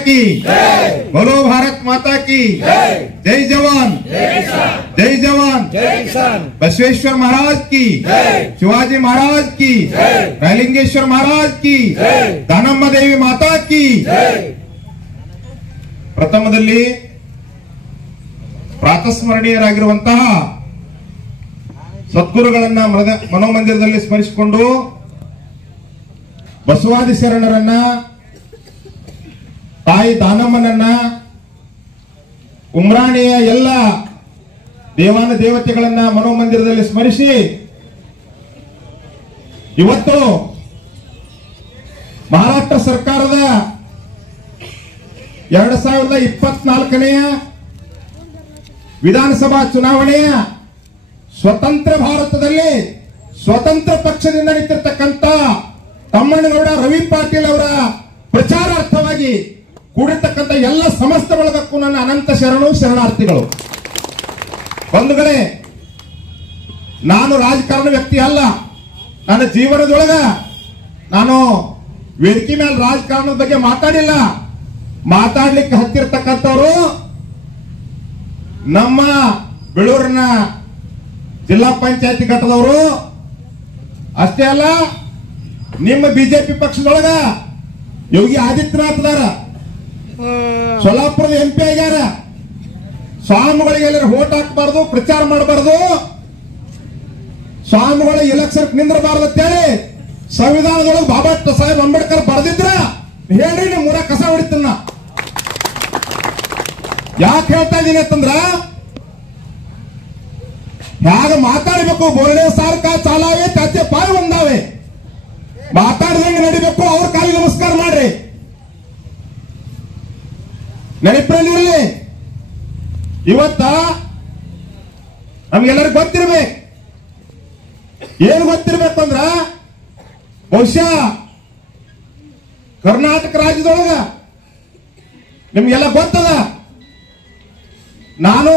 की बोलो भारत माता की जय जवान जय जवान बसवेश्वर महाराज की शिवाजी महाराज की रायलिंगेश्वर महाराज की दानम्मा देवी माता की ಪ್ರಥಮದಲ್ಲಿ ಪ್ರಾತಸ್ಮರಣೀಯರಾಗಿರುವಂತಹ ಸದ್ಗುರುಗಳನ್ನ ಮನೋಮಂದಿರದಲ್ಲಿ ಸ್ಮರಿಸಿಕೊಂಡು ಬಸವಾದಿ ಶರಣರನ್ನ ತಾಯಿ ದಾನಮ್ಮನನ್ನ ಉಮ್ರಾಣಿಯ ಎಲ್ಲ ದೇವಾನ ದೇವತೆಗಳನ್ನ ಮನೋಮಂದಿರದಲ್ಲಿ ಸ್ಮರಿಸಿ ಇವತ್ತು ಮಹಾರಾಷ್ಟ್ರ ಸರ್ಕಾರದ 2024ನೇ ವಿಧಾನಸಭಾ ಚುನಾವಣೆಯ ಸ್ವತಂತ್ರ ಭಾರತದಲ್ಲಿ ಸ್ವತಂತ್ರ ಪಕ್ಷದಿಂದ ನಿಂತಿರ್ತಕ್ಕಂಥ ತಮ್ಮಣ್ಣಗೌಡ ರವಿ ಪಾಟೀಲ್ ಅವರ ಪ್ರಚಾರಾರ್ಥವಾಗಿ ಕೂಡಿರ್ತಕ್ಕಂಥ ಎಲ್ಲ ಸಮಸ್ತ ಬಳಗಕ್ಕೂ ನನ್ನ ಅನಂತ ಶರಣಾರ್ಥಿಗಳು. ಬಂಧುಗಳೇ, ನಾನು ರಾಜಕಾರಣ ವ್ಯಕ್ತಿ ಅಲ್ಲ. ನನ್ನ ಜೀವನದೊಳಗ ನಾನು ವೇದಿಕೆ ಮೇಲೆ ರಾಜಕಾರಣದ ಬಗ್ಗೆ ಮಾತಾಡಿಲ್ಲ. ಮಾತಾಡ್ಲಿಕ್ಕೆ ಹತ್ತಿರತಕ್ಕಂಥವ್ರು ನಮ್ಮ ಬೆಳೂರಿನ ಜಿಲ್ಲಾ ಪಂಚಾಯತಿ ಘಟಕದವರು ಅಷ್ಟೇ ಅಲ್ಲ, ನಿಮ್ಮ ಬಿಜೆಪಿ ಪಕ್ಷದೊಳಗ ಯೋಗಿ ಆದಿತ್ಯನಾಥ್ ಅದಾರ, ಸೋಲಾಪುರದ MP ಆಗ್ಯಾರ. ಸ್ವಾಮಿಗಳಿಗೆ ಎಲ್ಲರೂ ಓಟ್ ಹಾಕಬಾರ್ದು, ಪ್ರಚಾರ ಮಾಡಬಾರ್ದು, ಸ್ವಾಮಿಗಳ ಎಲೆಕ್ಷನ್ ನಿಂದ್ರಬಾರ್ದು ಅಂತೇಳಿ ಸಂವಿಧಾನದೊಳಗೆ ಬಾಬಾ ಸಾಹೇಬ್ ಅಂಬೇಡ್ಕರ್ ಬರೆದಿದ್ರ ಹೇಳ್ರಿ. ನೀವು ಮೂರ ಕಸ ಹೊಡಿತನ್ನ ಯಾಕೆ ಹೇಳ್ತಾ ಇದೀನಿ ಅಂತಂದ್ರ, ಹೇಗ ಮಾತಾಡಬೇಕು, ಬೋರ್ಡೆ ಸಾರ್ಕ ಚಾಲಾವೆ ಚಾಚೆ ಪಾಯ್ ಒಂದಾವೆ, ಮಾತಾಡ್ದಂಗೆ ನಡಿಬೇಕು. ಅವ್ರ ಕಾಲಿಗೆ ನಮಸ್ಕಾರ ಮಾಡ್ರಿ. ನೆನಪಿನಲ್ಲಿ ಇವತ್ತ ನಮ್ಗೆಲ್ಲರಿಗೂ ಗೊತ್ತಿರ್ಬೇಕು. ಏನು ಗೊತ್ತಿರ್ಬೇಕು ಅಂದ್ರ, ಬಹುಶಃ ಕರ್ನಾಟಕ ರಾಜ್ಯದೊಳಗ ನಿಮ್ಗೆಲ್ಲ ಗೊತ್ತದ, ನಾನು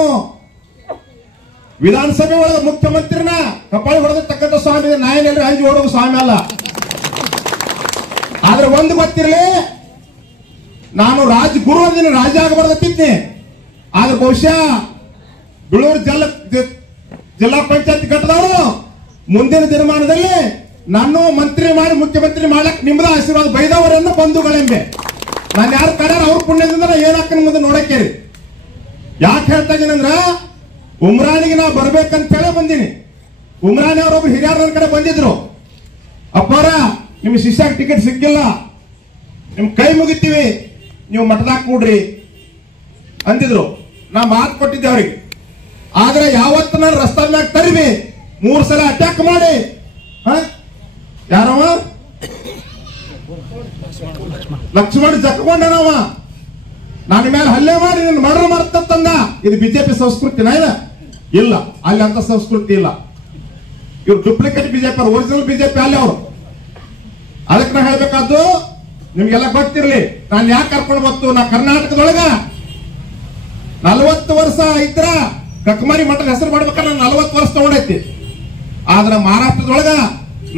ವಿಧಾನಸಭೆ ಒಳಗ ಮುಖ್ಯಮಂತ್ರಿನ ಕಪಾಳಿ ಹೊಡೆದಿರ್ತಕ್ಕಂಥ ಸ್ವಾಮಿ, ನಾಯನೆಲ್ಲರೂ ಹಂಜಿ ಓಡುವ ಸ್ವಾಮಿ ಅಲ್ಲ. ಆದ್ರೆ ಒಂದು ಗೊತ್ತಿರಲಿ, ನಾನು ರಾಜಗುರು ಅಂದಿನ ರಾಜ ಆಗಬಾರ್ದಿದ್ದೆ. ಆದ್ರೆ ಬಹುಶಃ ಬೆಳೂರು ಜಿಲ್ಲಾ ಪಂಚಾಯತ್ ಘಟಕದವರು ಮುಂದಿನ ದಿನಮಾನದಲ್ಲಿ ನಾನು ಮಂತ್ರಿ ಮಾಡಿ ಮುಖ್ಯಮಂತ್ರಿ ಮಾಡಕ್ ನಿಮ್ದ ಆಶೀರ್ವಾದ ಬೈದವರನ್ನು ಬಂಧುಗಳೆಂಬೆ. ನಾನು ಯಾರು ಕಡ್ಯಾರ ಅವ್ರ ಪುಣ್ಯದಿಂದ ಏನಾಕ ಮುಂದೆ ನೋಡಕ್ಕೇರಿ. ಯಾಕೆ ಹೇಳ್ತಾ ಇದೀನಿ ಅಂದ್ರ, ಉಮ್ರಾಣಿಗೆ ನಾ ಬರ್ಬೇಕಂತ ಹೇಳಿ ಬಂದೀನಿ. ಉಮ್ರಾಣಿ ಅವರೊಬ್ರು ಹಿರಿಯರ ನನ್ನ ಕಡೆ ಬಂದಿದ್ರು. ಅಪ್ಪಾರ, ನಿಮ್ ಶಿಷ್ಯಾಗ ಟಿಕೆಟ್ ಸಿಕ್ಕಿಲ್ಲ, ನಿಮ್ ಕೈ ಮುಗಿತೀವಿ, ನೀವು ಮಠದಾಗ ಕೂಡ್ರಿ ಅಂದಿದ್ರು. ನಾ ಮಾತು ಕೊಟ್ಟಿದ್ದೆ ಅವ್ರಿಗೆ. ಆದ್ರೆ ಯಾವತ್ತು ನಾನು ರಸ್ತೆ ಮ್ಯಾಗ ತರಿವಿ 3 ಸಲ ಅಟ್ಯಾಕ್ ಮಾಡಿ, ಯಾರವ ಲಕ್ಷ್ಮಣ ಜಕ್ಕೊಂಡನವ ನನ್ನ ಮೇಲೆ ಹಲ್ಲೆ ಮಾಡಿ ನನ್ನ ಮರ್ಡರ್ ಮಾಡ್ತಂದ. ಇದು ಬಿಜೆಪಿ ಸಂಸ್ಕೃತಿನ? ಇಲ್ಲ, ಅಲ್ಲಿ ಅಂತ ಸಂಸ್ಕೃತಿ ಇಲ್ಲ. ಇವ್ರು ಡೂಪ್ಲಿಕೇಟ್ ಬಿಜೆಪಿ, ಒರಿಜಿನಲ್ ಬಿಜೆಪಿ ಅಲ್ಲ ಅವರು. ಅದಕ್ಕೆ ನಾ ಹೇಳ್ಬೇಕಾದ್ದು ನಿಮ್ಗೆಲ್ಲ ಗೊತ್ತಿರ್ಲಿ, ನಾನು ಯಾಕೆ ಕರ್ಕೊಂಡು ಬಂತು. ನಾ ಕರ್ನಾಟಕದೊಳಗ 40 ವರ್ಷ ಇದ್ರ ಕಕ್ಮಾರಿ ಮಠದ ಹೆಸರು ಮಾಡ್ಬೇಕಾದ್ರೆ 40 ವರ್ಷ ತಗೊಂಡೈತಿ. ಆದ್ರೆ ಮಹಾರಾಷ್ಟ್ರದೊಳಗ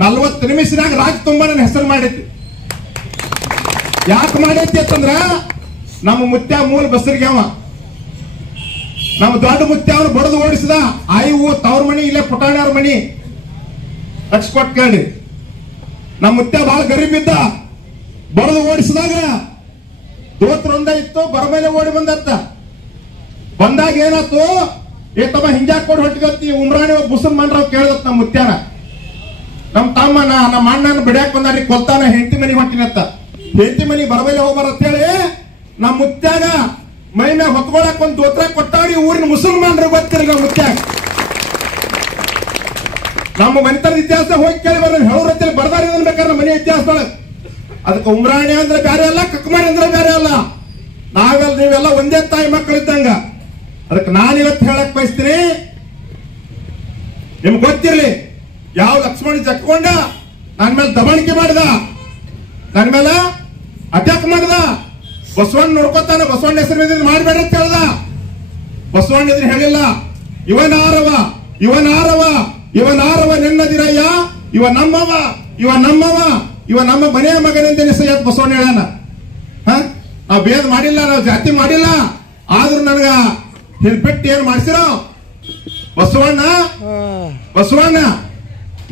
40 ನಿಮಿಷದಾಗ ರಾಜ್ ತುಂಬಾ ನನ್ನ ಹೆಸರು ಮಾಡೈತಿ. ಯಾಕೆ ಮಾಡೈತಿ ಅಂತಂದ್ರ, ನಮ್ಮ ಮುತ್ಯ ಮೂಲ ಬಸರಿಗೆ ಅವ, ನಮ್ಮ ದೊಡ್ಡ ಮುತ್ಯ ಅವನು ಬಡದು ಓಡಿಸಿದ. ಆಯ್ವು ತವ್ರ ಮನಿ ಇಲ್ಲೇ ಪುಟಾಣಿ ಅವ್ರ ಮನಿ ಲಕ್ಷ ಕೊಟ್ಟು ಕೇಳಿ. ನಮ್ಮ ಮುತ್ಯ ಬಹಳ ಗರೀಬ್ ಇದ್ದ, ಬಡದು ಓಡಿಸಿದಾಗ ದೋತ್ರ ಒಂದ ಇತ್ತು, ಬರಮೇಲೆ ಓಡಿ ಬಂದತ್ತ. ಬಂದಾಗ ಏನಾಯ್ತು, ತಮ್ಮ ಹಿಂಗ್ಯಾಕ್ ಕೊಡ್ ಹೊಟ್ಟಿಗತ್ತಿ ಉಮ್ರಾಣಿ ಬುಸನ್ ಮಾಡ್ರ ಕೇಳಿದತ್ ನಮ್ಮ ಮುತ್ಯಾನ. ನಮ್ಮ ತಮ್ಮ ನಮ್ಮ ಅಣ್ಣನ ಬಿಡ್ಯಾಕ್ ಬಂದಾರಿ, ಕೊಲ್ತಾನ ಹೆಂಡತಿ ಮನಿ ಹೊಟ್ಟಿನತ್ತ. ಹೆಂಡತಿ ಮನಿ ಬರಮೇಲೆ ಹೋಗ್ಬಾರ ಅಂತ ಹೇಳಿ ನಮ್ಮ ಮುತ್ಯಾಗ ಮೈ ಮ್ಯಾಗ ಹೊತ್ಕೊಳಕ್ ಒಂದ್ ದೋತ್ರ ಕೊಟ್ಟಾಡಿ. ಊರಿನ ಮುಸಲ್ಮಾನ್ರು ಗೊತ್ತಿರಲಿ ನಮ್ಮ ಮುತ್ಯಾಗ. ನಮ್ಮ ಮನೆತನದ ಇತಿಹಾಸ ಹೋಗಿ ಕೇಳಿ ಬರ್ರಿ, ಹೇಳೋರತ್ತಲ್ಲಿ ಬರ್ದಾರಿ ಬೇಕಾದ್ರೆ ನಮ್ಮ ಮನೆ ಇತಿಹಾಸದೊಳಗೆ. ಅದಕ್ಕೆ ಉಮ್ರಾಣಿ ಅಂದ್ರೆ ಬೇರೆ ಅಲ್ಲ, ಕಕ್ಮಾರಿ ಅಂದ್ರೆ ಬೇರೆ ಅಲ್ಲ. ನಾವೆಲ್ಲ ನೀವೆಲ್ಲ ಒಂದೇ ತಾಯಿ ಮಕ್ಕಳಿದ್ದಂಗ. ಅದಕ್ಕೆ ನಾನು ಇವತ್ತು ಹೇಳಕ್ ಬಯಸ್ತೀನಿ, ನಿಮ್ಗೆ ಗೊತ್ತಿರ್ಲಿ, ಯಾವ ಲಕ್ಷ್ಮಣ ಜಕ್ಕೊಂಡ ನನ್ನ ಮೇಲೆ ದಬಾಣಿಕೆ ಮಾಡಿದ, ನನ್ನ ಮೇಲೆ ಅಟ್ಯಾಕ್ ಮಾಡಿದ. ಬಸವಣ್ಣ ನೋಡ್ಕೊತಾನ, ಬಸವಣ್ಣ ಹೆಸರು ಮೇಲೆ ಮಾಡಬೇಡ ಅಂತ ಹೇಳ್ದ. ಬಸವಣ್ಣ ಎದುರು ಹೇಳಿಲ್ಲ, ಇವನಾರವ ಇವನಾರವ ಇವನಾರವ ನಿನ್ನದಿರಯ್ಯ, ಇವ ನಮ್ಮವ ಇವ ನಮ್ಮವ ಇವ ನಮ್ಮ ಮನೆಯ ಮಗನೆಂದೇನಿಸ ಬಸವಣ್ಣ ಹೇಳಾನ. ನಾವು ಭೇದ ಮಾಡಿಲ್ಲ, ನಾವು ಜಾತಿ ಮಾಡಿಲ್ಲ. ಆದ್ರೂ ನನಗ ಬಿಟ್ಟು ಏನ್ ಮಾಡ್ಸಿರೋ ಬಸವಣ್ಣ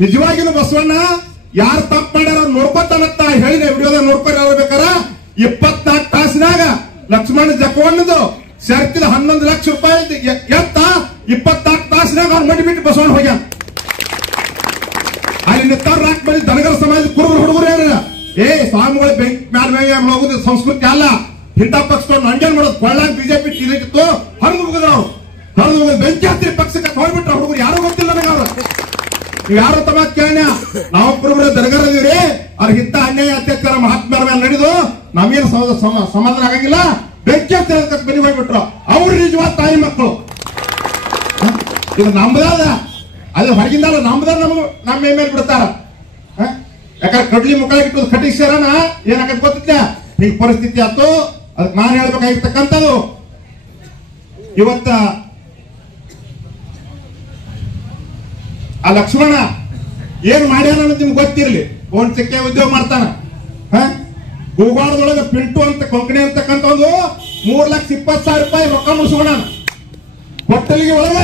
ನಿಜವಾಗಿನೂ ಬಸವಣ್ಣ ಯಾರು ತಪ್ಪು ಮಾಡ್ಯಾರ ನೋಡ್ಕೊತಾನಂತ ಹೇಳಿದೆ. ವಿಡಿಯೋದಾಗ ನೋಡ್ಕೊಂಡು ಹೇಳ್ಬೇಕಾರ 24 ತಾಸಿನಾಗ ಲಕ್ಷ್ಮಣ ಜಕ್ಕವಣ್ಣದು ಸರ್ತಿದ 11 ಲಕ್ಷ ರೂಪಾಯಿ ಎತ್ತ 24 ತಾಸಿನಾಗ ಅವ್ನು ಮಡಿ ಬಿಟ್ಟು ಬಸವಣ್ಣ ಹೋಗ್ಯಾನ. ಅಲ್ಲಿ ನಿತ್ತಾರ ಬರೀ ದನಗರ ಸಮಾಜ ಕುರುಬರು ಹುಡುಗರು ಏನಿಲ್ಲ, ಸ್ವಾಮಿಗಳು ಬೆಂಕಿ ಮ್ಯಾಲ ಹೋಗುದು ಸಂಸ್ಕೃತಿ ಅಲ್ಲ. ಇಂಥ ಪಕ್ಷದವ್ರು ಹಂಗೇನ್ ಮಾಡೋದು, ಕೊಳ್ಳಾಗ ಬಿಜೆಪಿ ಇತ್ತು ಹರಿದು ಮುಗಿದ್ರು, ಅವ್ರು ಹರಿದು ಮುಗಿದು ಬೆಂಕಿ ಹತ್ತಿರ ಪಕ್ಷಕ್ಕೆ ಹೋಗ್ಬಿಟ್ರು ಹುಡುಗರು. ಯಾರು ಗೊತ್ತಿಲ್ಲ ನನಗೆ ಅವ್ರು. ನೀವು ಯಾರು ತಮ್ಮ ಕೇಳ ನಾವು ಕುರುಬರು ದನಗರ ಇದೀವ್ರಿ, ಅವ್ರಿಗಿಂತ ಅನ್ಯಾಯ ಅತ್ಯಾಚಾರ ಮಹಾತ್ಮರ ಮೇಲೆ ನಡೆದು ನಮಗೇನು ಸಮಾಧಾನ ಆಗಂಗಿಲ್ಲ. ಬೆಂಕಿ ಹತ್ತಿರ ಬನ್ನಿ ಹೋಗ್ಬಿಟ್ರು. ಅವ್ರು ನಿಜವಾದ ತಾಯಿ ಮಕ್ಕಳು. ಇದು ನಮ್ಮದಾದ, ಅದು ಹೊರಗಿಂದ ನಮ್ಮದ ನಮ್ಮ ಮೇಲೆ ಬಿಡ್ತಾರ. ಯಾಕಂದ್ರೆ ಕಡ್ಲಿ ಮುಖಾಗಿಟ್ಟು ಕಟ್ಟಿಸ್ಯಾರನ ಏನಾಗತ್ ಗೊತ್ತಿದ್ದ ಈಗ ಪರಿಸ್ಥಿತಿ ಆಯ್ತು. ಅದಕ್ಕೆ ನಾನು ಹೇಳ್ಬೇಕಾಗಿರ್ತಕ್ಕಂಥದ್ದು, ಇವತ್ತ ಆ ಲಕ್ಷ್ಮಣ ಏನ್ ಮಾಡ್ಯಾನ ಅನ್ನೋದು ನಿಮ್ಗೆ ಗೊತ್ತಿರ್ಲಿ. ಫೋನ್ ಸಿಕ್ಕೆ ಉದ್ಯೋಗ ಮಾಡ್ತಾನ. ಗೋವಾಡದೊಳಗೆ ಪಿಂಟು ಅಂತ ಕೊಂಕಣಿ ಅಂತಕ್ಕಂಥ 3,20,000 ರೂಪಾಯಿ ರೊಕ್ಕ ಮುಗಿಸ್ಕೊಂಡ. ಕೊಟ್ಟಲಿಗೆ ಒಳಗ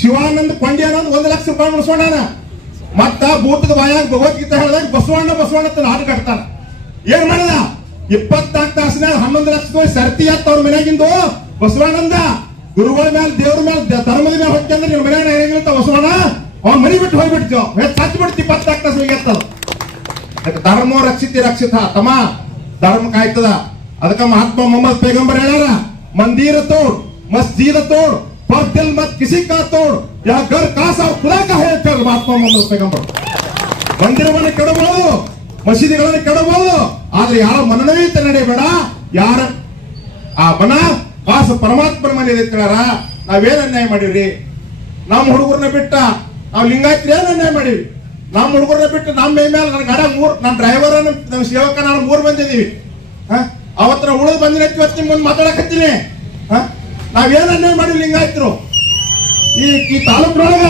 ಶಿವಾನಂದ ಕೊಂಡಿ ಅನ್ನೋದು 1 ಲಕ್ಷ ರೂಪಾಯಿ ಮುಗಿಸ್ಕೊಂಡ. ಮತ್ತ ಬೂಟದ ಬಾಯಾಗ ಭಗವದ್ಗೀತೆ ಹೇಳಿದಾಗ ಬಸವಣ್ಣ ಅಂತ ಹಾಡು ಕಟ್ತಾನ. ಏನ್ ಮಾಡಿದ 24 ತಾಸಿನಾಗ 11 ಲಕ್ಷ ರೂಪಾಯಿ ಸರ್ತಿ ಆತ ಅವ್ರ ಮನ್ಯಾಗಿಂದು. ಬಸವಣ್ಣಂದ ಗುರುಗಳ ಮೇಲೆ ದೇವ್ರ ಮೇಲೆ ಧರ್ಮದ ಮೇಲೆ ಹೊಟ್ಟೆ ಅಂದ್ರೆ ನಿಮ್ ಮನ್ಯಾಗ ಏನಾಗಿರುತ್ತ ಬಸವಣ್ಣ ಅವ್ನ್ ಮನಿ ಬಿಟ್ಟು ಹೋಗ್ಬಿಡ್ತೀವ ಸತ್ ಬಿಡ್ತಿ 24 ತಾಸು ಎತ್ತದ. ಅದಕ್ಕೆ ಧರ್ಮ ರಕ್ಷಿತ ತಮ್ಮ ಧರ್ಮ ಕಾಯ್ತದ. ಅದಕ್ಕೆ ಮಹಾತ್ಮ ಮೊಹಮ್ಮದ್ ಪೈಗಂಬರ್ ಹೇಳ್ಯಾರ, ಮಂದಿರ ತೋಡ್ ಮಸ್ಜಿದ ತೋಡ್ पर दिल मत किसी का तोड़ यह घर कासा खुदा का है कर ಮಹಾತ್ಮ ಮೊಹಮ್ಮದ್ ಪೈಗಂಬರ್. ಮಂದಿರವನ್ನು ಕೆಡಬಹುದು, ಮಸೀದಿಗಳನ್ನು ಕೆಡಬಹುದು, ಆದ್ರೆ ಯಾರ ಮನನವೀತ ನಡೆಯಬೇಡ. ಯಾರ ಆ ಮನ ವಾಸ ಪರಮಾತ್ಮನ ಮನೆ ಹೇಳ್ತಾರ. ನಾವೇನ್ ಅನ್ಯಾಯ ಮಾಡಿವ್ರಿ? ನಮ್ಮ ಹುಡುಗರನ್ನ ಬಿಟ್ಟ ನಾವು ಲಿಂಗಾಯತ್ರಿ ಏನ್ ಅನ್ಯಾಯ ಮಾಡಿವಿ? ನಮ್ಮ ಹುಡುಗರನ್ನ ಬಿಟ್ಟು ನಮ್ಮ ಮೈ ಮೇಲೆ ನನ್ನ ಗಡ ನನ್ನ ಡ್ರೈವರ್ ನಮ್ಮ ಸೇವಕ ನಾನು 3 ಬಂದಿದ್ದೀವಿ. ಅವತ್ತರ ಉಳಿದು ಬಂದಿನ ಇವತ್ತು ಮುಂದೆ ಮಾತಾಡಕತ್ತೀನಿ. ನಾವೇನ್ ಅನ್ಯಾಯ ಮಾಡಿವಿ ಲಿಂಗಾಯತರು? ಈ ತಾಲೂಕಿನೊಳಗ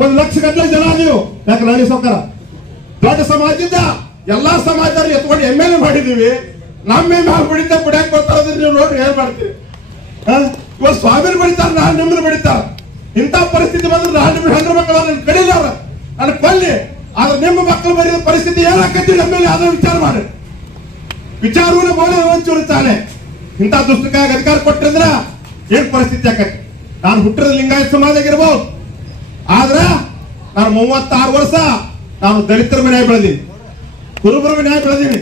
1 ಲಕ್ಷ ಗಟ್ಟಲೆ ಜನ ಅದೀವಿ. ಯಾಕೆ ರಾಣಿ ಸೌಕರ ದೊಡ್ಡ ಸಮಾಜದಿಂದ ಎಲ್ಲಾ ಸಮಾಜದಲ್ಲಿ ಎತ್ಕೊಂಡು MLA ಮಾಡಿದೀವಿ. ನಮ್ಮ ಮೇಲೆ ಬಿಡಿತ ಬಿಡಕ್ ಬರ್ತಾರ ನೀವು ನೋಡ್ರಿ ಏನ್ ಮಾಡ್ತೀವಿ. ಇವತ್ತು ಸ್ವಾಮಿರು ಬಡಿತಾರ, ನಾನು ನಿಮ್ಮನ್ನು ಬಡಿತಾರ. ಇಂಥ ಪರಿಸ್ಥಿತಿ ಬಂದ್ರೆ ನಾನು ನಿಮ್ಮ ಹೆಣ್ಣು ಮಕ್ಕಳು ನನ್ನ ಕಡಿಲಾರ ನನ್ನ ಕೊಲ್ಲಿ. ಆದ್ರೆ ನಿಮ್ಮ ಮಕ್ಕಳು ಬರೀ ಪರಿಸ್ಥಿತಿ ಏನಾಕತ್ತಿ ನಮ್ಮೇಲೆ ಅದನ್ನ ವಿಚಾರ ಮಾಡಿ. ವಿಚಾರವನ್ನ ಬೋಲೆ ಒಂಚೂರು ಚಾಲೆ. ಇಂಥ ದುಷ್ಟಕ್ಕಾಗಿ ಅಧಿಕಾರ ಕೊಟ್ಟಿದ್ರ ಏನ್ ಪರಿಸ್ಥಿತಿ ಆಕತಿ? ನಾನು ಹುಟ್ಟಿದ ಲಿಂಗಾಯತ ಸಮಾಜ ಆಗಿರ್ಬೋದು, ಆದ್ರ ನಾನು 36 ವರ್ಷ ನಾನು ದಲಿತರ ಮನೆಯಾಗಿ ಬೆಳೆದೀನಿ, ಕುರುಬರ ಮನೆಯಾಗಿ ಬೆಳೆದೀನಿ.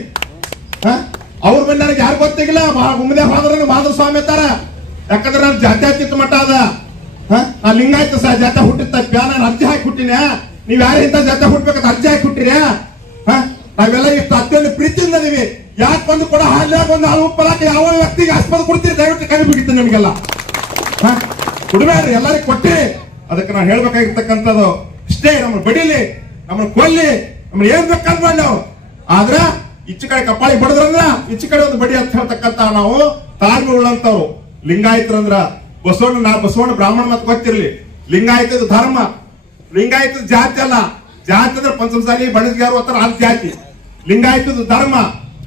ಅವ್ರ ಮೇಲೆ ನನಗೆ ಯಾರು ಗೊತ್ತಿಲ್ಲ. ಗುಮ್ಮದೆ ಹೋದ್ರ ಮಾಧವ ಸ್ವಾಮಿ ಅಂತಾರ. ಯಾಕಂದ್ರೆ ನಾನು ಜಾತ್ಯಾತೀತ ಮಠ ಅದ. ನಾ ಲಿಂಗಾಯತ ಜಾತ್ಯ ಹುಟ್ಟಿದ ನಾನು ಅರ್ಜಿ ಹಾಕಿ ಹುಟ್ಟಿನ. ನೀವ್ ಯಾರು ಇಂಥ ಜಾತ್ಯ ಹುಟ್ಬೇಕಂತ ಅರ್ಜಿ ಹಾಕಿ ಹುಟ್ಟಿರ? ನಾವೆಲ್ಲ ಇಷ್ಟು ಅತ್ಯಂತ ಪ್ರೀತಿಯಿಂದ ಇದೀವಿ. ಯಾಕೆ ಬಂದು ಕೂಡ ಹಾಲ್ಯಾಗ ಒಂದು ಹಾಲು ಉಪ್ಪಲಾಕ ಯಾವ ವ್ಯಕ್ತಿಗೆ ಆಸ್ಪತ್ರೆ ಕೊಡ್ತೀರಿ ದಯವಿಟ್ಟು ಕೈ ಬಿಗಿತ್ತು ನಿಮಗೆಲ್ಲ. ಕೊಡ್ಬೇಡ್ರಿ, ಎಲ್ಲರಿಗೂ ಕೊಟ್ಟಿ. ಅದಕ್ಕೆ ನಾನು ಹೇಳ್ಬೇಕಾಗಿರ್ತಕ್ಕಂಥದ್ದು ಇಷ್ಟೇ. ನಮ್ಮನ್ನು ಬಡಿಲಿ, ನಮ್ಮನ್ನು ಕೊಲ್ಲಿ, ನಮ್ಮನ್ನು ಏನ್ ಬೇಕಂತ ಮಾಡಿ ನಾವು. ಆದ್ರ ಈಚೆ ಕಡೆ ಕಪಾಳಿ ಬಡದ್ರಂದ್ರ ಈಚೆ ಕಡೆ ಒಂದು ಬಡಿ ಅಂತ ಹೇಳ್ತಕ್ಕಂತ ನಾವು ತಾಳ್ಮೆ ಉಳ್ಳಂತವ್ರು ಲಿಂಗಾಯತರಂದ್ರ. ಬಸವಣ್ಣ ಬ್ರಾಹ್ಮಣ ಮತ್ ಗೊತ್ತಿರ್ಲಿ. ಲಿಂಗಾಯತದ ಧರ್ಮ, ಲಿಂಗಾಯತದ ಜಾತಿ ಅಲ್ಲ. ಜಾತಿ ಅಂದ್ರೆ ಪಂಚಮಸಾಲಿ ಬಣಜ್ಗಾರು ಅಂತಾರ, ಅದು ಜಾತಿ. ಲಿಂಗಾಯತದ ಧರ್ಮ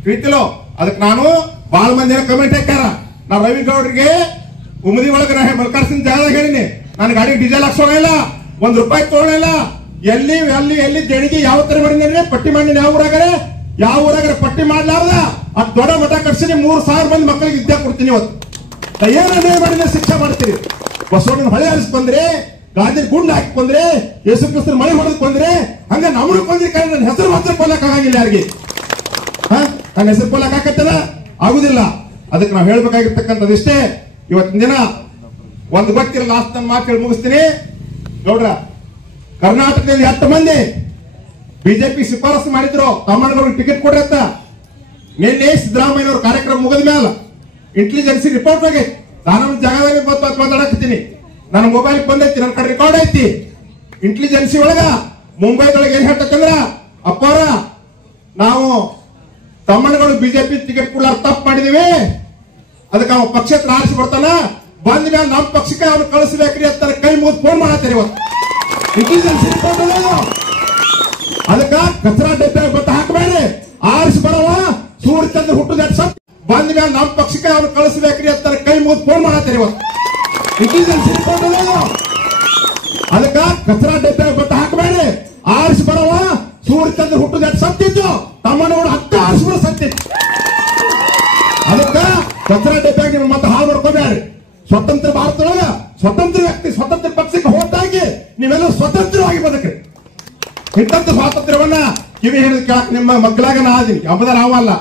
ತಿಳಿತಿಲೋ. ಅದಕ್ಕೆ ನಾನು ಬಾಳ ಮಂದಿ ಕಮೆಂಟ್ ಹಾಕ್ಯಾರ. ನಾ ರವಿ ಗೌಡ್ರಿಗೆ ಉಮದಿ ಒಳಗ ಮಲ್ಕಾರ್ಸಿನ ಜಾಗದಾಗ ಹೇಳಿನಿ, ನನ್ನ ಗಾಡಿ ಡೀಸೆಲ್ ಹಾಕ್ಸೋಣ, 1 ರೂಪಾಯಿ ತಗೊಳಿಲ್ಲ. ಎಲ್ಲಿ ದೇಣಿಗೆ ಯಾವ ತರ ಮಾಡಿದ್ರೆ ಪಟ್ಟಿ ಮಾಡಿನ ಯಾವ ಊರಾಗರೆ ಪಟ್ಟಿ ಮಾಡ್ಲಾರ್ದ ಅದ್ ದೊಡ್ಡ ಮಠ ಕಟ್ಸಿನಿ. 3,000 ಮಂದಿ ಮಕ್ಕಳಿಗೆ ವಿದ್ಯೆ ಕೊಡ್ತೀನಿ. ಇವತ್ತು ಏನೇ ಮಾಡಿದ್ರೆ ಶಿಕ್ಷೆ ಮಾಡ್ತೀರಿ. ಬಸವಣ್ಣನ ಹೊಳೆ ಹರಿಸಿ ಬಂದ್ರೆ, ಗಾದಿನ ಗುಂಡ್ ಹಾಕಿ ಬಂದ್ರೆ, ಯೇಸು ಕ್ರಿಸ್ತನ ಮಳೆ ಹೊಡೆದ್ ಬಂದ್ರೆ, ಹಂಗ ನಮ್ಮನ್ನು ಕೊಂದ್ರಿ. ನನ್ನ ಹೆಸರು ಮಾತ್ರ ಕೊಲ್ಲಕ್ ಆಗಂಗಿಲ್ಲ ಯಾರಿಗೆ. ನನ್ನ ಹೆಸರು ಕೊಲ್ಲಕ್ ಆಕತ್ತದ ಆಗುದಿಲ್ಲ. ಅದಕ್ಕೆ ನಾವು ಹೇಳ್ಬೇಕಾಗಿರ್ತಕ್ಕಂಥದ್ದು ಇಷ್ಟೇ. ಇವತ್ತಿನ ದಿನ ಒಂದು ಗೊತ್ತಿಲ್ಲ, ಲಾಸ್ಟ್ ನನ್ನ ಮಾತು ಹೇಳಿ ಮುಗಿಸ್ತೀನಿ. ನೋಡ್ರ, ಕರ್ನಾಟಕದಲ್ಲಿ 10 ಮಂದಿ ಬಿಜೆಪಿ ಶಿಫಾರಸು ಮಾಡಿದ್ರು ತಮಿಳುನಾಡಿಗೆ ಟಿಕೆಟ್ ಕೊಡ್ರಿ ಅಂತ. ನಿನ್ನೆ ಸಿದ್ದರಾಮಯ್ಯನವ್ರ ಕಾರ್ಯಕ್ರಮ ಮುಗಿದ ಮೇಲೆ ಇಂಟೆಲಿಜೆನ್ಸಿ ರಿಪೋರ್ಟ್ ಹೋಗಿ ನಾನು ಜಾಗದಲ್ಲಿ ಮಾತಾಡಕತ್ತೀನಿ. ನನ್ನ ಮೊಬೈಲ್ ಬಂದೈತಿ, ನನ್ನ ಕಡೆ ರೆಕಾರ್ಡ್ ಐತಿ. ಇಂಟೆಲಿಜೆನ್ಸಿ ಒಳಗ ಮುಂಬೈದೊಳಗೆ ಏನ್ ಹೇಳ್ತಕ್ಕಂದ್ರ, ಅಪ್ಪಾರ ನಾವು ತಮಿಳುನಾಡು ಬಿಜೆಪಿ ಟಿಕೆಟ್ ಕೊಡ್ಲಾರ ತಪ್ಪು ಮಾಡಿದೀವಿ, ಅದಕ್ಕೆ ಅವ್ನು ಪಕ್ಷಕ್ಕೆ ಆರಿಸಿ ಬರ್ತಾನ, ಬಂದ ಮೇಲೆ ನಮ್ಮ ಪಕ್ಷಕ್ಕೆ ಅವ್ನು ಕಳಿಸ್ಬೇಕ್ರಿ ಅಂತ ಕೈ ಮುಗಿದು ಫೋನ್ ಮಾಡತ್ತಾರೆ. ಇವತ್ತು ಇಂಟೆಲಿಜೆನ್ಸಿ ರಿಪೋರ್ಟ್ ಅದಕ್ಕ ಕಚರಾ ಡಬ್ಬೆ ಬತ್ತ ಹಾಕಬೇಡಿ. ಆರಿಸಿ ಬರವ ಸೂರ್ಯ ಚಂದ್ರ ಹುಟ್ಟುದ ಬಂದ ಮೇಲೆ ನಮ್ಮ ಪಕ್ಷಕ್ಕೆ ಅವ್ರು ಕಳಿಸ್ಬೇಕ್ರಿ ಅಂತ ಕೈ ಮುಗಿದು ಫೋನ್ ಮಾಡತ್ತೀರಿ ಇವತ್ತು. ಅದಕ್ಕ ಕಚರಾ ಡಬ್ಬೆ ಬಟ್ಟೆ ಹಾಕಬೇಡಿ. ಆರಿಸಿ ಬರವ ಸೂರ್ಯಚಂದ್ರ ಹುಟ್ಟದ ಸತ್ತಿತ್ತು, ತಮ್ಮನವರು ಹತ್ತು ಆರಿಸಿ ಬರೋ ಸತ್ತಿತ್ತು. ಅದಕ್ಕ ಕಚರಾ ಡಬ್ಬೆ ನೀವು ಮತ್ತೆ ಹಾಳು ಮಾಡ್ಕೋಬೇಡ್ರಿ. ಸ್ವತಂತ್ರ ಭಾರತದೊಳಗ ಸ್ವತಂತ್ರ ವ್ಯಕ್ತಿ ಸ್ವತಂತ್ರ ಪಕ್ಷಕ್ಕೆ ಹೋಟಾಗಿ ನೀವೆಲ್ಲ ಸ್ವತಂತ್ರವಾಗಿ ಬದುಕ್ರಿ. ಇಂಥದ್ದು ಸ್ವಾತಂತ್ರ್ಯವನ್ನ ಕಿವಿ ಹಿಡಿದು ಕೇಳಕ್ ನಿಮ್ಮ ಮಕ್ಕಳಾಗ ನಾ ಅದೀನಿ. ಅಂಬದಾರ ಅವಲ್ಲ,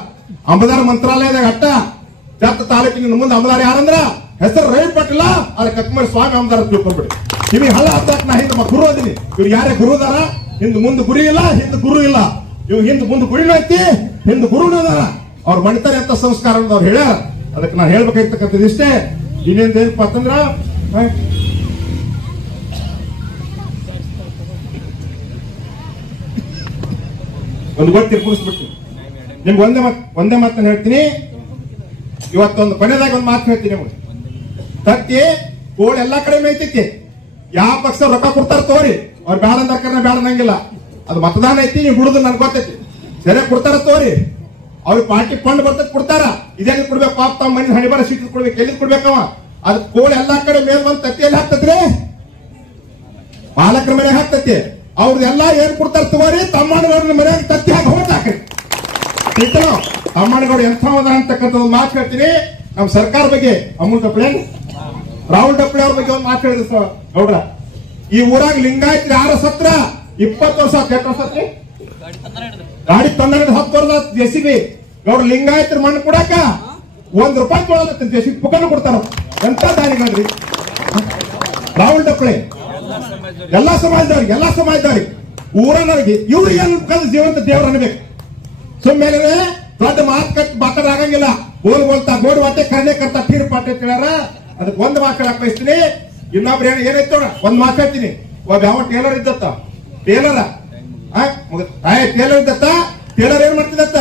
ಅಂಬದಾರ ಮಂತ್ರಾಲಯದಾಗ ಅಟ್ಟ ಜತ್ತ ತಾಲೂಕಿನ ಮುಂದೆ ಅಂಬದಾರ ಯಾರಂದ್ರ ಹೆಸರು ರವಿ ಪಾಟೀಲ, ಅದ್ರ ಕಕ್ಮರಿ ಸ್ವಾಮಿ ಅಂಬದಾರ ತಿಳ್ಕೊಂಡ್ಬಿಡಿ. ಕಿವಿ ಹಳ್ಳ ಹತ್ತಾಕ್ ನಾ ಹಿಂದೆ ಗುರು ಅದೀನಿ. ಇವ್ರು ಯಾರೇ ಗುರು ಅದಾರ? ಹಿಂದ್ ಮುಂದೆ ಗುರಿ ಇಲ್ಲ, ಹಿಂದ್ ಗುರು ಇಲ್ಲ. ಇವ್ ಹಿಂದ್ ಮುಂದೆ ಗುರಿನೂ ಐತಿ, ಹಿಂದ್ ಗುರುನೂ ಅದಾರ. ಅವ್ರು ಮಾಡ್ತಾರೆ ಅಂತ ಸಂಸ್ಕಾರ ಅವ್ರು ಹೇಳ್ಯಾರ. ಅದಕ್ಕೆ ನಾನು ಹೇಳ್ಬೇಕಾಗಿರ್ತಕ್ಕಂಥದ್ದು ಇಷ್ಟೇ. ಇನ್ನೇನಪ್ಪ ಅಂತಂದ್ರ ಒಂದು ಗೊತ್ತಿ ಕೂರಿಸ್ಬಿಡ್ತೀನಿ ನಿಮ್ಗೆ. ಒಂದೇ ಮಾತನ್ನು ಹೇಳ್ತೀನಿ. ಇವತ್ತೊಂದು ಕೊನೆದಾಗ ಒಂದು ಮಾತು ಹೇಳ್ತೀನಿ ನಿಮ್ಗೆ. ತತ್ತಿ ಕೋಳಿ ಎಲ್ಲಾ ಕಡೆ ಮೇಯ್ತೈತಿ. ಯಾವ ಪಕ್ಷ ರೊಕ್ಕ ಕೊಡ್ತಾರ ತೋರಿ, ಅವ್ರು ಬೇಡ ಅಂದರ್ಕರ್ನ ಬೇಡ ಅನ್ನಂಗಿಲ್ಲ. ಅದು ಮತದಾನ ಐತಿ, ನೀವು ಹುಡುದು ನನ್ಗೆ ಗೊತ್ತೈತಿ. ಸರಿಯಾಗಿ ಕೊಡ್ತಾರ ತೋರಿ, ಅವ್ರಿಗೆ ಪಾರ್ಟಿ ಫಂಡ್ ಬರ್ತದ ಕೊಡ್ತಾರ. ಇದೆಲ್ಲಿ ಕೊಡ್ಬೇಕು? ಪಾಪ ತಮ್ಮ ಮನೆ ಹಣಿಬಾರ ಸೀಟ್ ಕೊಡ್ಬೇಕು. ಎಲ್ಲಿ ಕೊಡ್ಬೇಕವ? ಅದ್ ಕೋಳಿ ಎಲ್ಲಾ ಕಡೆ ಮೇಲ್ ಬಂದ್ ತತ್ತಿಯಲ್ಲಿ ಹಾಕ್ತತ್ರಿ, ಪಾಲಕರ ಮನೆಗೆ ಹಾಕ್ತತಿ. ಅವ್ರದೆಲ್ಲಾ ಏನ್ ಕೊಡ್ತಾರ ತಗೋರಿ, ತಮ್ಮಣ್ಣಗೌಡ್ರ ಮನೆಯಾಗ ತತ್ತಿ ಹಾಕಿ ಹೋಗ್ತಾಕ್ರಿ. ತಮ್ಮಣ್ಣಗೌಡ ಎಂಥ ಅಂತಕ್ಕಂಥ ಒಂದು ಮಾತು ಹೇಳ್ತೀನಿ. ನಮ್ ಸರ್ಕಾರ ಬಗ್ಗೆ ಅಮೂಲ್ ಡಪ್ಳೆ ರಾಹುಲ್ ಡಪ್ಳೆ ಅವ್ರ ಬಗ್ಗೆ ಒಂದು ಮಾತು ಹೇಳಿದ್ರು ಗೌಡ್ರ. ಈ ಊರಾಗ ಲಿಂಗಾಯತ್ರಿ 6 ಸತ್ರ 20 ವರ್ಷ ಆತ್ರಿ. ಗಾಡಿ ತಂದ 10 ವರ್ಷ ಜೆಸಿಬಿ ಗೌಡ್ರ ಲಿಂಗಾಯತ್ರಿ ಮಣ್ಣು ಕೊಡಾಕ ₹1 ತೊಗೊಳತ್ತೆ. ಜೆಸಿಬಿ ಪುಕ್ಕನ್ನು ಕೊಡ್ತಾರ. ಎಂತ ದಾನಿಗಳ್ರಿ ರಾಹುಲ್ ಡಪ್ಳೆ. ಎಲ್ಲಾ ಸಮಾಜದವ್ರಿಗೆ ಊರನವ್ರಿಗೆ ಇವ್ರಿಗೆ ಏನ್ ಜೀವಂತ ದೇವ್ರ ಅನ್ಬೇಕು. ಸುಮ್ಮನೆ ದೊಡ್ಡ ಮಾತಾಡ ಆಗಂಗಿಲ್ಲ. ಬೋಲ್ತಾ ಗೋಡ್ ವಾಟೆ ಕರ್ನೆ ಕರ್ತಾ ಫೀರ್ ಪಾಟೆ ಹೇಳ್ಯಾರ. ಅದಕ್ಕೆ ಒಂದು ಮಾತು ಬಯಸ್ತೀನಿ. ಇನ್ನೊಬ್ರು ಏನೈತೋ ಒಂದ್ ಮಾತಾಡ್ತೀನಿ. ಒಬ್ಬ ಯಾವ ಟೇಲರ್ ಇದ್ದತ್ತ, ಟೇಲರ್ ಇದ್ದತ್ತ. ಟೇಲರ್ ಏನ್ ಮಾಡ್ತಿದತ್ತ?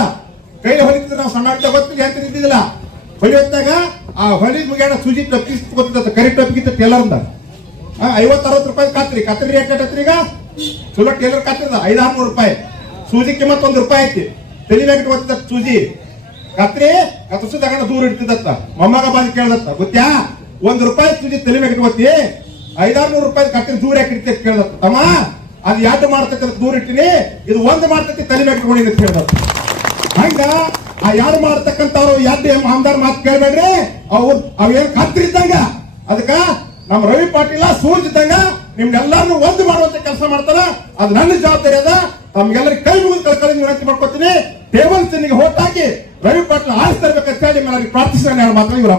ಕೈ ಹೊಲಿತಿದ್ರ. ನಾವು ಸಣ್ಣ ಗೊತ್ತಿಲ್ಲ ಅಂತ ಇದ್ದಿದ್ದಿಲ್ಲ. ಹೊಲಿಯೋತ್ತಾಗ ಆ ಹೊಲಿದ ಮುಗಿಯಾಣ ಸೂಜಿ ಟಪ್ಪಿ ಗೊತ್ತಿದ್ದ. ಕರಿ ಟಪ್ಪಿಗಿತ್ತ ಟೇಲರ್ ಅಂದ. 50-60 ರೂಪಾಯಿ ಕತ್ರಿ ರೇಟ್ ಐತ್ರಿ. ಈಗ ಚಲೋ ಟೇಲರ್ ಕತ್ತಿದ ₹500-600. ಸೂಜಿ ಕಿಮ್ಮತ್ ₹1 ಐತಿ. ತಲಿಬೇಕು ಗೊತ್ತಿದ್ದ ಸೂಜಿ ಕತ್ರಿ ಕತ್ತರಿಸಿದಾಗ ದೂರ ಇಡ್ತಿದತ್ತ. ಮೊಮ್ಮಗ ಬಂದು ಕೇಳ್ದತ್ತ, ಗೊತ್ತ್ಯಾ ₹1 ಸೂಜಿ ತಲಿಬೇಕು ಗೊತ್ತಿ, ₹500-600 ಕತ್ರಿ ದೂರ ಯಾಕೆ ಇಡ್ತಿ ಅಂತ ಕೇಳ್ದತ್ತ. ತಮ್ಮ ಅದು 2 ಮಾಡ್ತಕ್ಕಂಥ ದೂರ ಇಟ್ಟಿನಿ, ಇದು 1 ಮಾಡ್ತಕ್ಕಂಥ ತಲಿಬೇಕು ನೋಡಿ ಅಂತ ಕೇಳ್ದತ್ತ. ಹಂಗ ಆ 2 ಮಾಡ್ತಕ್ಕಂಥವ್ರು 2 ಆಮದಾರ್ ಮಾತು ಕೇಳ್ಬೇಡ್ರಿ. ಅವೇನ್ ಕತ್ರಿ ಇದ್ದಂಗ. ಅದಕ್ಕ ನಮ್ಮ ರವಿ ಪಾಟೀಲ ಸೂರ್ಜ್ ಇದ್ದಂಗ ನಿಮ್ಗೆಲ್ಲಾರು ಒಂದು ಮಾಡುವಂತ ಕೆಲಸ ಮಾಡ್ತಾರ. ಅದು ನನ್ನ ಜವಾಬ್ದಾರಿ ಅದ. ತಮ್ಗೆಲ್ಲರಿಗೆ ಕೈ ಮುಗಿದು ಕಳ್ಕೊಳ್ಳಿ ವಿನಂತಿ ಮಾಡ್ಕೊತೀನಿ. ಟೇಬಲ್ ಚಿನ್ನಿಗೆ ಹೋಟ್ ಹಾಕಿ ರವಿ ಪಾಟೀಲ್ ಆರಿಸ್ತಿರ್ಬೇಕಂತ ಹೇಳಿ ಪ್ರಾರ್ಥಿಸ್ತಾನೆ ಮಾತ್ರ ಇವ್ರ